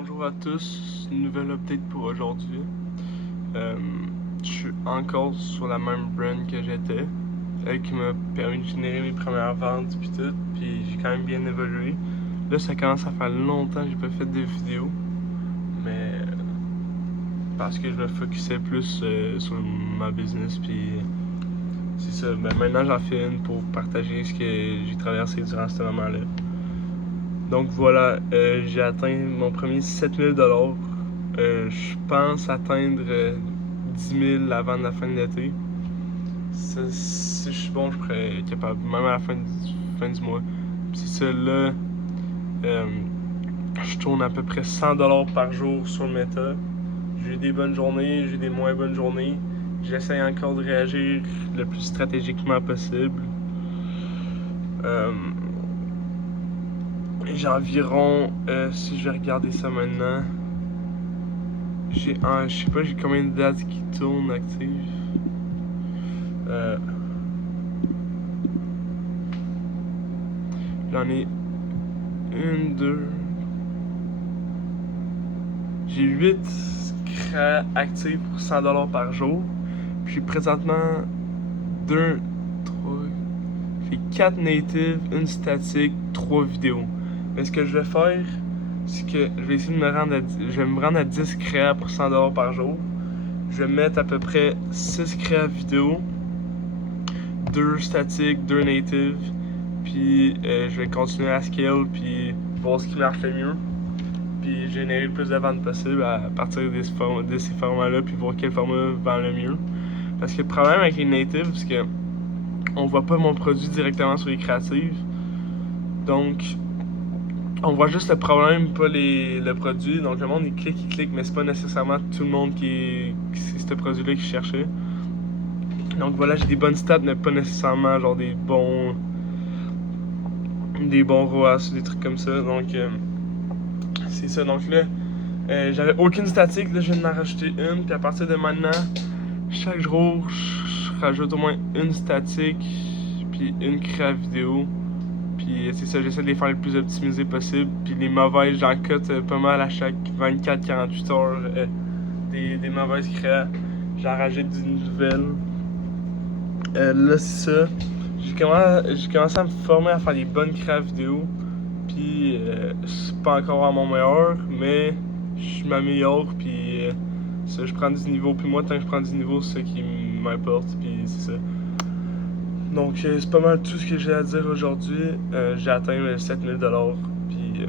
Bonjour à tous, une nouvelle update pour aujourd'hui. Je suis encore sur la même brand que j'étais, elle qui m'a permis de générer mes premières ventes puis tout, puis j'ai quand même bien évolué. Là, ça commence à faire longtemps que j'ai pas fait de vidéos, mais parce que je me focusais plus sur ma business, puis c'est ça. Ben, maintenant, j'en fais une pour partager ce que j'ai traversé durant ce moment-là. Donc voilà, j'ai atteint mon premier 7000 $. Je pense atteindre 10 000 avant la fin de l'été. Si je suis bon, je pourrais être capable, même à la fin du mois. Puis c'est ça, là, je tourne à peu près 100 $ par jour sur Meta. J'ai eu des bonnes journées, j'ai eu des moins bonnes journées. J'essaie encore de réagir le plus stratégiquement possible. J'ai environ, si je vais regarder ça maintenant, je sais pas, j'ai combien de dates qui tournent actives. J'en ai une, deux. J'ai 8 CRA actifs pour 100 $ par jour. Puis j'ai présentement 2, 3. J'ai 4 natives, une statique, 3 vidéos. Mais ce que je vais faire, c'est que je vais essayer de me rendre à 10 créas pour 100 $ par jour. Je vais mettre à peu près 6 créas vidéo, 2 statiques, 2 natives. Puis je vais continuer à scale, puis voir ce qui marche le mieux. Puis générer le plus de ventes possible à partir de ces formats-là, puis voir quel format vend le mieux. Parce que le problème avec les natives, c'est que on voit pas mon produit directement sur les créatives. Donc, on voit juste le problème, pas le produit. Donc, le monde, il clique, mais c'est pas nécessairement tout le monde c'est ce produit-là qu'il cherchait. Donc, voilà, j'ai des bonnes stats, mais pas nécessairement genre des bons ROAS ou des trucs comme ça. Donc, c'est ça. Donc, là, j'avais aucune statique. Là, je viens d'en rajouter une. Puis, à partir de maintenant, chaque jour, je rajoute au moins une statique, puis une créa vidéo. Puis c'est ça, j'essaie de les faire le plus optimisé possible. Puis les mauvaises, j'en cut pas mal à chaque 24-48 heures. Des mauvaises créas, j'en rajoute d'une nouvelle. Là, c'est ça. J'ai commencé à me former à faire des bonnes créas vidéo. Puis c'est pas encore à mon meilleur, mais je m'améliore. Puis ça, je prends du niveau. Puis moi, tant que je prends du niveau, c'est ça qui m'importe. Puis c'est ça. Donc, c'est pas mal tout ce que j'ai à dire aujourd'hui. J'ai atteint les 7000 $. Puis,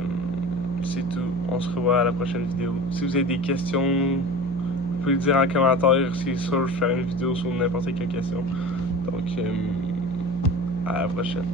c'est tout. On se revoit à la prochaine vidéo. Si vous avez des questions, vous pouvez le dire en commentaire. C'est sûr, je ferai une vidéo sur n'importe quelle question. Donc, à la prochaine.